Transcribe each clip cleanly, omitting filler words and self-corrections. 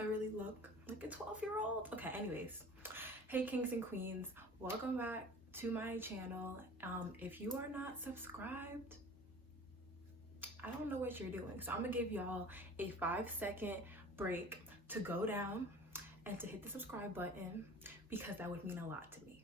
I really look like a 12-year-old. Okay, anyways. Hey kings and queens, welcome back to my channel. If you are not subscribed, I don't know what you're doing. So I'm gonna give y'all a 5-second break to go down and to hit the subscribe button because that would mean a lot to me.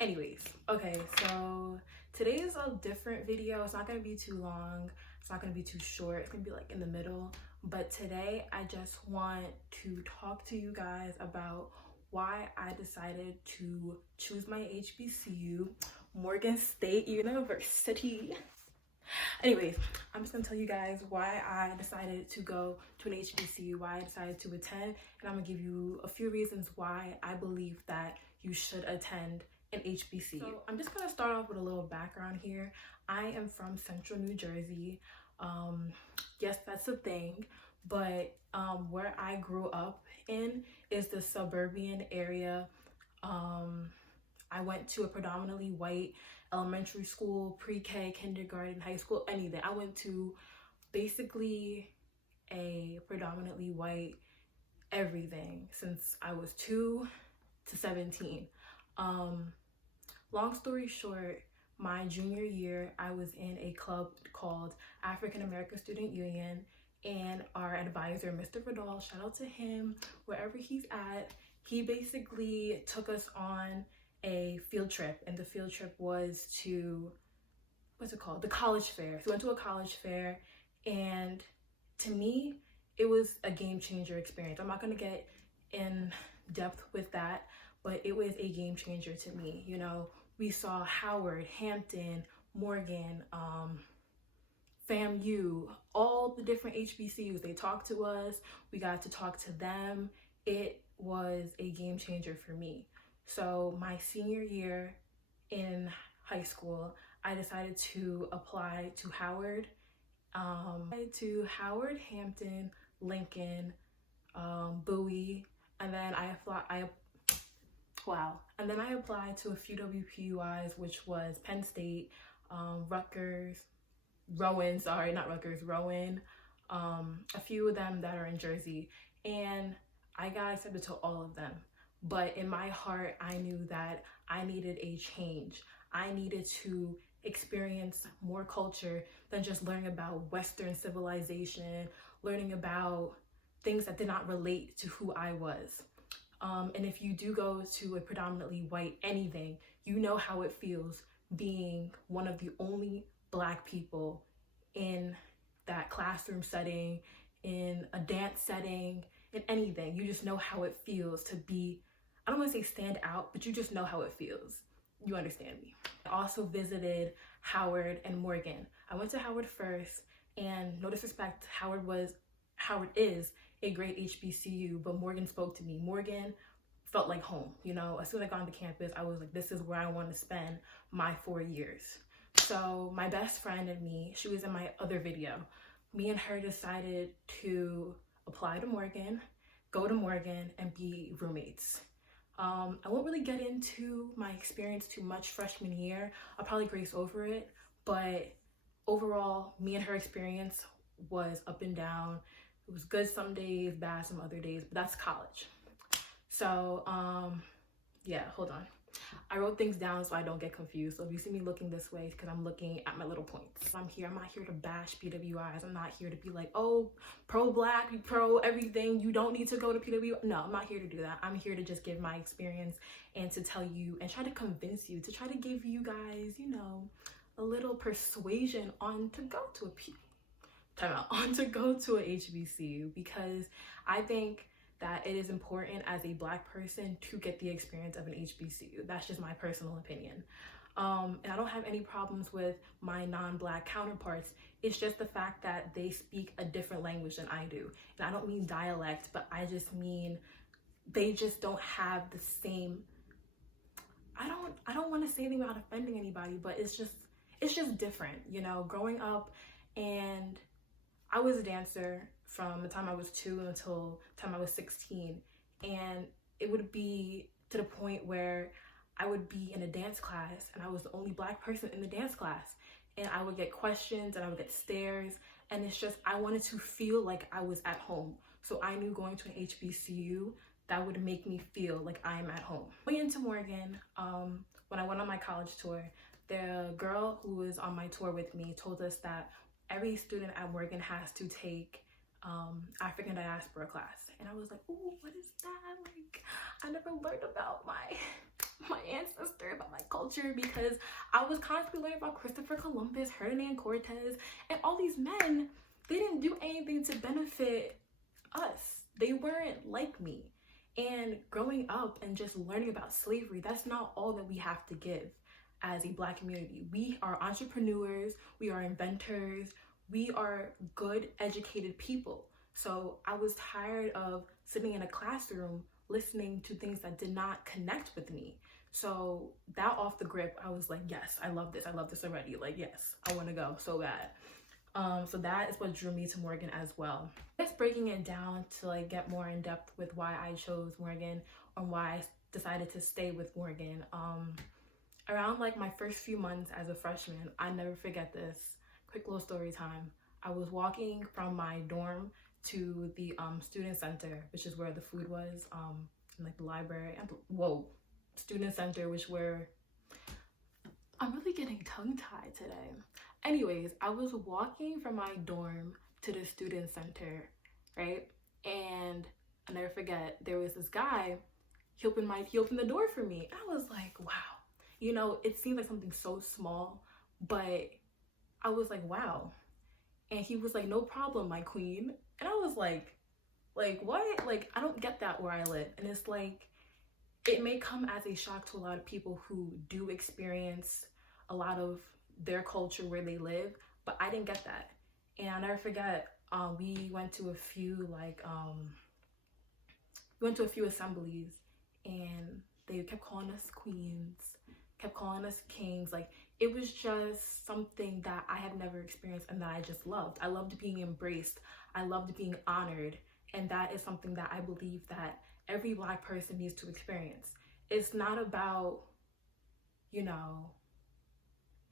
Anyways, okay, so today is a different video. It's not gonna be too long. It's not gonna be too short. It's gonna be like in the middle. But today I just want to talk to you guys about why I decided to choose my HBCU, Morgan State University. Anyways, I'm just gonna tell you guys why I decided to go to an HBCU, why I decided to attend, and I'm gonna give you a few reasons why I believe that you should attend an HBCU. So I'm just gonna start off with a little background here. I am from Central New Jersey. Yes, that's a thing, but where I grew up in is the suburban area. I went to a predominantly white elementary school, pre-K, kindergarten, high school, anything. I went to basically a predominantly white everything since I was 2 to 17. Long story short, my junior year, I was in a club called African American Student Union, and our advisor, Mr. Vidal, shout out to him, wherever he's at, he basically took us on a field trip, and the field trip was to, what's it called? The college fair. So we went to a college fair, and to me, it was a game changer experience. I'm not gonna get in depth with that, but it was a game changer to me. You know, we saw Howard, Hampton, Morgan, FAMU, all the different HBCUs. They talked to us. We got to talk to them. It was a game changer for me. So my senior year in high school, I decided to apply to Howard, Hampton, Lincoln, Bowie, and then I applied to a few WPUIs, which was Penn State, Rowan, a few of them that are in Jersey, and I got accepted to all of them. But in my heart, I knew that I needed a change. I needed to experience more culture than just learning about Western civilization, learning about things that did not relate to who I was. And if you do go to a predominantly white anything, you know how it feels being one of the only Black people in that classroom setting, in a dance setting, in anything. You just know how it feels to be, I don't want to say stand out, but you just know how it feels. You understand me. I also visited Howard and Morgan. I went to Howard first, and no disrespect, Howard is a great HBCU, but Morgan spoke to me. Morgan felt like home. You know, as soon as I got on the campus, I was like, this is where I want to spend my 4 years. So my best friend and me, she was in my other video, me and her decided to apply to Morgan, go to Morgan, and be roommates. I won't really get into my experience too much freshman year. I'll probably graze over it, but overall, me and her experience was up and down. It was good some days, bad some other days, but that's college. So, yeah, hold on. I wrote things down so I don't get confused. So if you see me looking this way, it's because I'm looking at my little points. I'm not here to bash PWIs. I'm not here to be like, oh, pro-Black, pro everything. You don't need to go to PWI. No, I'm not here to do that. I'm here to just give my experience and to tell you and try to convince you, to try to give you guys, you know, a little persuasion on to go to a HBCU, because I think that it is important as a Black person to get the experience of an HBCU. That's just my personal opinion. And I don't have any problems with my non-Black counterparts. It's just the fact that they speak a different language than I do. And I don't mean dialect, but I just mean they just don't have the same, I don't want to say anything about offending anybody, but it's just different, you know. Growing up, and I was a dancer from the time I was 2 until the time I was 16. And it would be to the point where I would be in a dance class and I was the only Black person in the dance class. And I would get questions and I would get stares. And it's just, I wanted to feel like I was at home. So I knew going to an HBCU, that would make me feel like I'm at home. Going into Morgan, when I went on my college tour, the girl who was on my tour with me told us that every student at Morgan has to take African diaspora class. And I was like, oh, what is that? Like, I never learned about my ancestor, about my culture, because I was constantly learning about Christopher Columbus, Hernan Cortez, and all these men. They didn't do anything to benefit us. They weren't like me. And growing up and just learning about slavery, that's not all that we have to give as a Black community. We are entrepreneurs, we are inventors, we are good, educated people. So I was tired of sitting in a classroom listening to things that did not connect with me. So that off the grip, I was like, yes, I love this already. Like, yes, I want to go so bad. So that is what drew me to Morgan as well. Just breaking it down to like get more in depth with why I chose Morgan or why I decided to stay with Morgan. Around like my first few months as a freshman, I never forget this. Quick little story time. I was walking from my dorm to the student center, which is where the food was, in like the library. Student center, which where I'm really getting tongue-tied today. Anyways, I was walking from my dorm to the student center, right? And I'll never forget, there was this guy, he opened the door for me. I was like, wow. You know, it seemed like something so small, but I was like, wow. And he was like, no problem, my queen. And I was like what? Like, I don't get that where I live. And it's like, it may come as a shock to a lot of people who do experience a lot of their culture where they live, but I didn't get that. And I'll never forget, we went to a few assemblies, and they kept calling us queens, kept calling us kings. Like, it was just something that I had never experienced and that I just loved. I loved being embraced. I loved being honored. And that is something that I believe that every Black person needs to experience. It's not about, you know,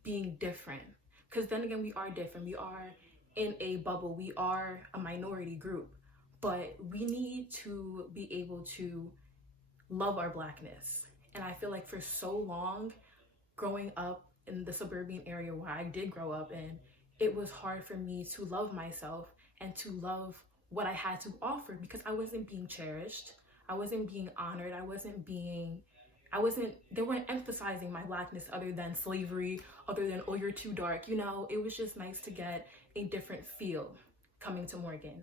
being different, because then again, we are different. We are in a bubble. We are a minority group, but we need to be able to love our Blackness. And I feel like for so long, growing up in the suburban area where I did grow up in, it was hard for me to love myself and to love what I had to offer, because I wasn't being cherished. I wasn't being honored. They weren't emphasizing my Blackness other than slavery, other than, oh, you're too dark. You know, it was just nice to get a different feel coming to Morgan.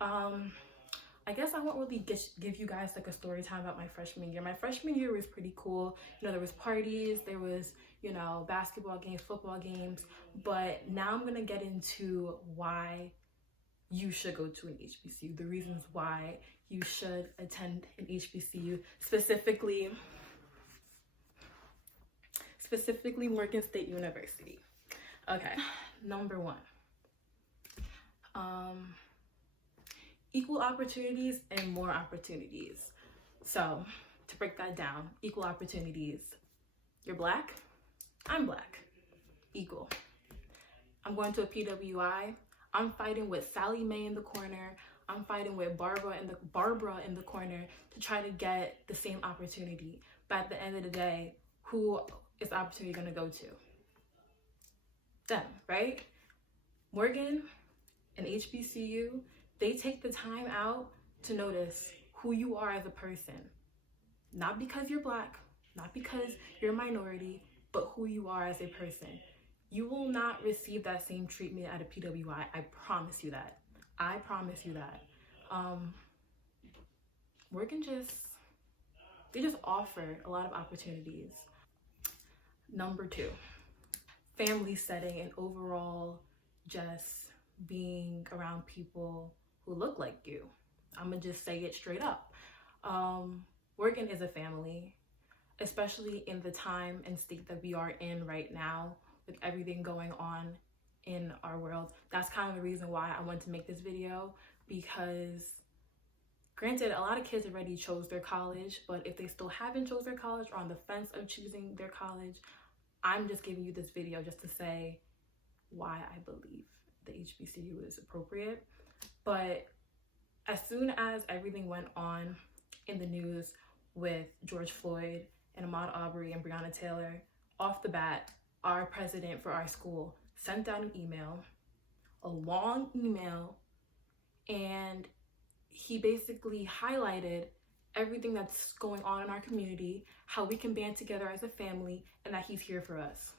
I guess I won't really give you guys like a story time about my freshman year. My freshman year was pretty cool. You know, there was parties, there was, you know, basketball games, football games. But now I'm going to get into why you should go to an HBCU, the reasons why you should attend an HBCU, specifically Morgan State University. Okay, number one, equal opportunities and more opportunities. So to break that down, equal opportunities. You're Black, I'm Black, equal. I'm going to a PWI. I'm fighting with Sally Mae in the corner. I'm fighting with Barbara in the corner to try to get the same opportunity. But at the end of the day, who is the opportunity going to go to? Them, right? Morgan and HBCU, they take the time out to notice who you are as a person. Not because you're Black, not because you're a minority, but who you are as a person. You will not receive that same treatment at a PWI. I promise you that. I promise you that. Morgan they just offer a lot of opportunities. Number two, family setting and overall just being around people who look like you. I'm gonna just say it straight up. Morgan is a family, especially in the time and state that we are in right now with everything going on in our world. That's kind of the reason why I wanted to make this video, because granted, a lot of kids already chose their college, but if they still haven't chose their college or on the fence of choosing their college, I'm just giving you this video just to say why I believe the HBCU is appropriate. But As soon as everything went on in the news with George Floyd and Ahmaud Arbery and Breonna Taylor, off the bat, our president for our school sent out an email, a long email, and he basically highlighted everything that's going on in our community, how we can band together as a family, and that he's here for us.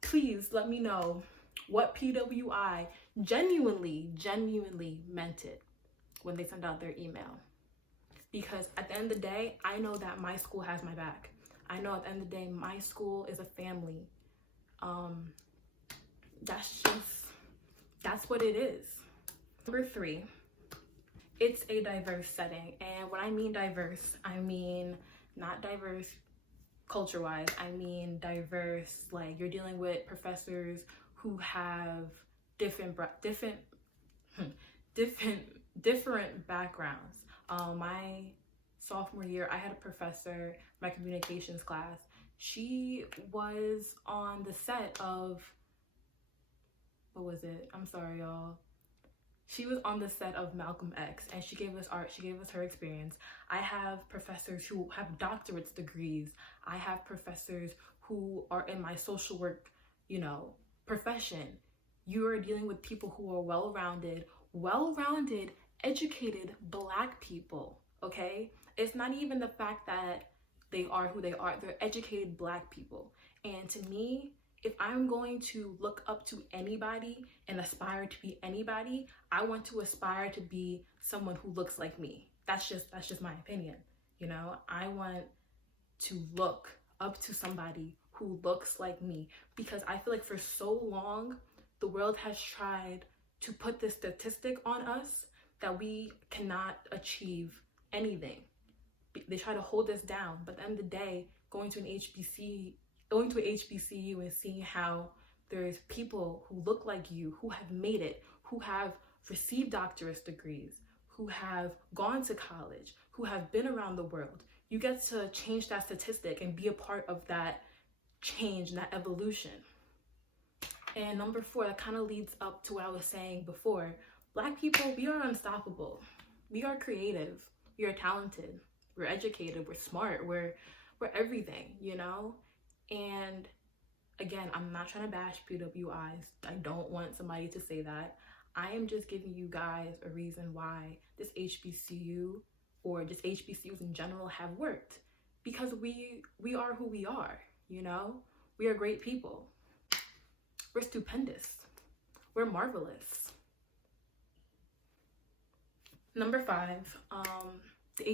Please let me know what PWI genuinely meant it when they sent out their email. Because at the end of the day, I know that my school has my back. I know at the end of the day, my school is a family. That's what it is. Number 3, it's a diverse setting. And when I mean diverse, I mean not diverse culture-wise. I mean diverse, like you're dealing with professors who have different backgrounds. My sophomore year, I had a professor, my communications class. She was on the set of, what was it? I'm sorry, y'all. She was on the set of Malcolm X, and she gave us her experience. I have professors who have doctorate degrees. I have professors who are in my social work, profession. You are dealing with people who are well-rounded, educated Black people, okay? It's not even the fact that they are who they are. They're educated Black people. And to me, if I'm going to look up to anybody and aspire to be anybody, I want to aspire to be someone who looks like me. That's just my opinion. I want to look up to somebody who looks like me, because I feel like for so long, the world has tried to put this statistic on us that we cannot achieve anything. They try to hold us down, but at the end of the day, going to an HBCU and seeing how there's people who look like you, who have made it, who have received doctorate degrees, who have gone to college, who have been around the world, you get to change that statistic and be a part of that change, that evolution. And number 4, that kind of leads up to what I was saying before. Black people, we are unstoppable. We are creative. We are talented. We're educated. We're smart. We're everything, And again, I'm not trying to bash PWIs. I don't want somebody to say that. I am just giving you guys a reason why this HBCU or just HBCUs in general have worked. Because we are who we are, We are great people. We're stupendous. We're marvelous. Number 5, the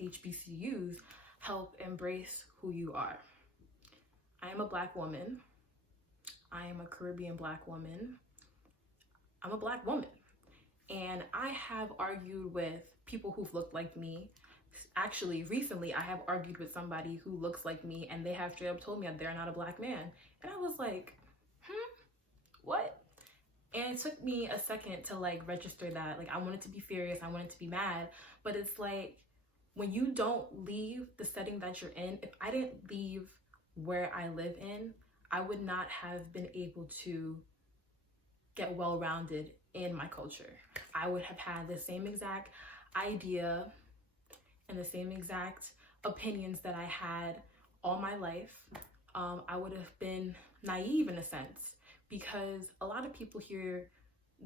HBCUs help embrace who you are. I am a Black woman. I am a Caribbean Black woman. I'm a Black woman. And I have argued with people who've looked like me. Actually, recently, I have argued with somebody who looks like me, and they have straight up told me that they're not a Black man. And I was like, what? And it took me a second to register that. I wanted to be furious, I wanted to be mad, but it's like, when you don't leave the setting that you're in, if I didn't leave where I live in, I would not have been able to get well-rounded in my culture. I would have had the same exact idea and the same exact opinions that I had all my life. I would have been naive in a sense, because a lot of people hear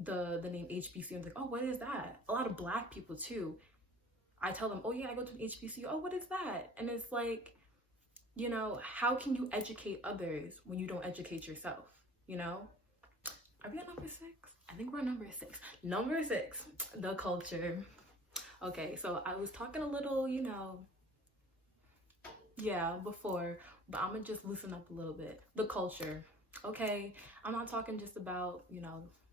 the name HBCU and like, oh, what is that? A lot of Black people too. I tell them, oh yeah, I go to an HBCU. Oh, what is that? And it's like, how can you educate others when you don't educate yourself? Are we at number 6? I think we're at number 6. Number 6, the culture. Okay, so I was talking a little, before, but I'm gonna just loosen up a little bit. The culture, okay? I'm not talking just about,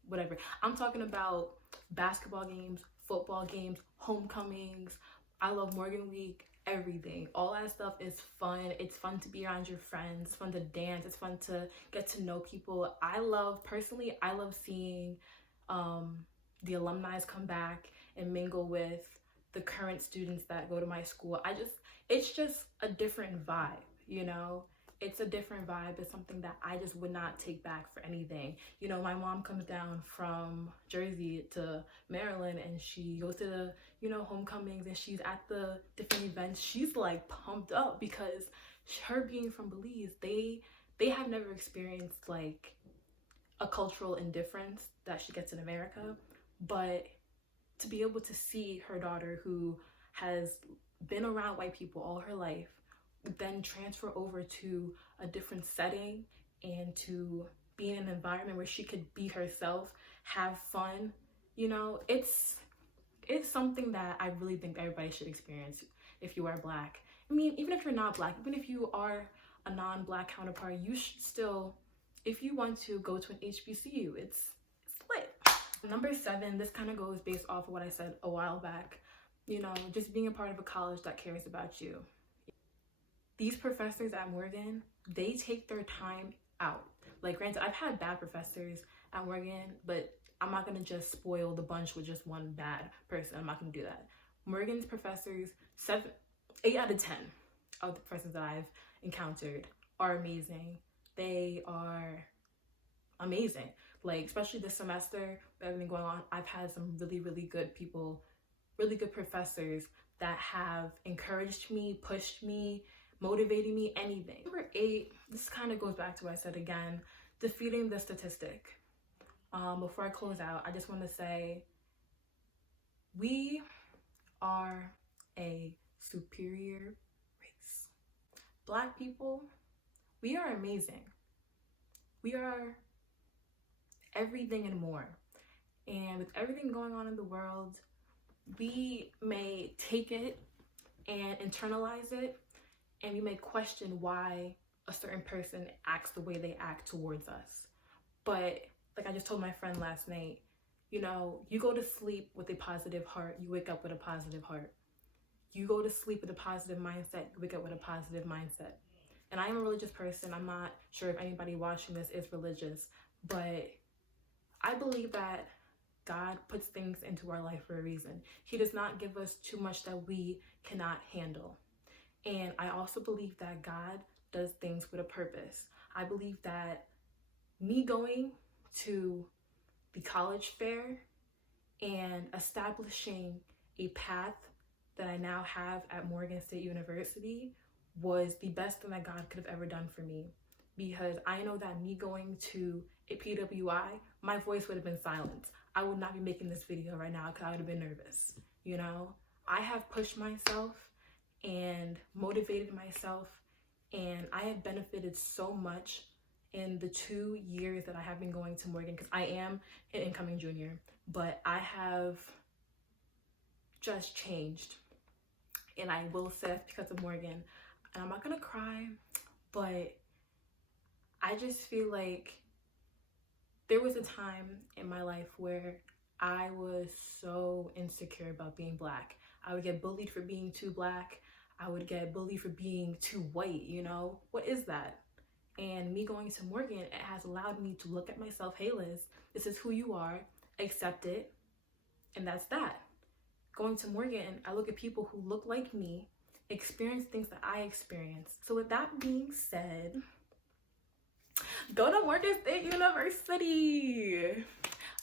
whatever. I'm talking about basketball games, football games, homecomings. I love Morgan Week, everything. All that stuff is fun. It's fun to be around your friends. It's fun to dance. It's fun to get to know people. I love seeing the alumni come back and mingle with the current students that go to my school. It's just a different vibe, it's a different vibe. It's something that I just would not take back for anything. You know, my mom comes down from Jersey to Maryland and she goes to the, you know, homecomings, and she's at the different events. She's like pumped up because her being from Belize, they have never experienced like a cultural indifference that she gets in America. But to be able to see her daughter, who has been around white people all her life, then transfer over to a different setting and to be in an environment where she could be herself, have fun, you know, it's something that I really think everybody should experience if you are Black. I mean, even if you're not Black, even if you are a non-Black counterpart, you should still, if you want to, go to an HBCU. It's lit. Number 7, this kind of goes based off of what I said a while back, you know, just being a part of a college that cares about you. These professors at Morgan, they take their time out. Like, granted, I've had bad professors at Morgan, but I'm not gonna just spoil the bunch with just one bad person. I'm not gonna do that. Morgan's professors, 8 out of 10 of the professors that I've encountered are amazing. They are amazing. Like, especially this semester with everything going on, I've had some really, really good people, really good professors that have encouraged me, pushed me, motivating me, anything. Number 8, this kind of goes back to what I said again, defeating the statistic. Before I close out, I just want to say we are a superior race. Black people, we are amazing. We are everything and more. And with everything going on in the world, we may take it and internalize it, and we may question why a certain person acts the way they act towards us. But like I just told my friend last night, you know, you go to sleep with a positive heart, you wake up with a positive heart. You go to sleep with a positive mindset, you wake up with a positive mindset. And I am a religious person. I'm not sure if anybody watching this is religious, but I believe that God puts things into our life for a reason. He does not give us too much that we cannot handle. And I also believe that God does things with a purpose. I believe that me going to the college fair and establishing a path that I now have at Morgan State University was the best thing that God could have ever done for me. Because I know that me going to a PWI, my voice would have been silenced. I would not be making this video right now because I would have been nervous. You know, I have pushed myself and motivated myself, and I have benefited so much in the 2 years that I have been going to Morgan, because I am an incoming junior, but I have just changed. And I will say that's because of Morgan. And I'm not gonna cry, but I just feel like there was a time in my life where I was so insecure about being Black. I would get bullied for being too Black. I would get bullied for being too white, you know? What is that? And me going to Morgan, it has allowed me to look at myself, hey Liz, this is who you are, accept it, and that's that. Going to Morgan, I look at people who look like me, experience things that I experienced. So with that being said, go to Morgan State University.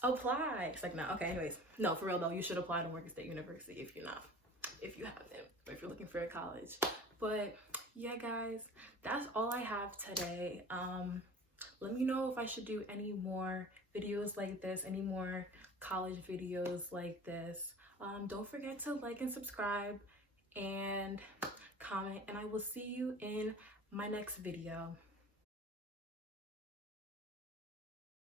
Apply. It's like, no, okay, anyways. No, for real though, you should apply to Morgan State University if you haven't, or if you're looking for a college. But yeah, guys, that's all I have today. Let me know if I should do any more videos like this, any more college videos like this. Don't forget to like and subscribe and comment, and I will see you in my next video.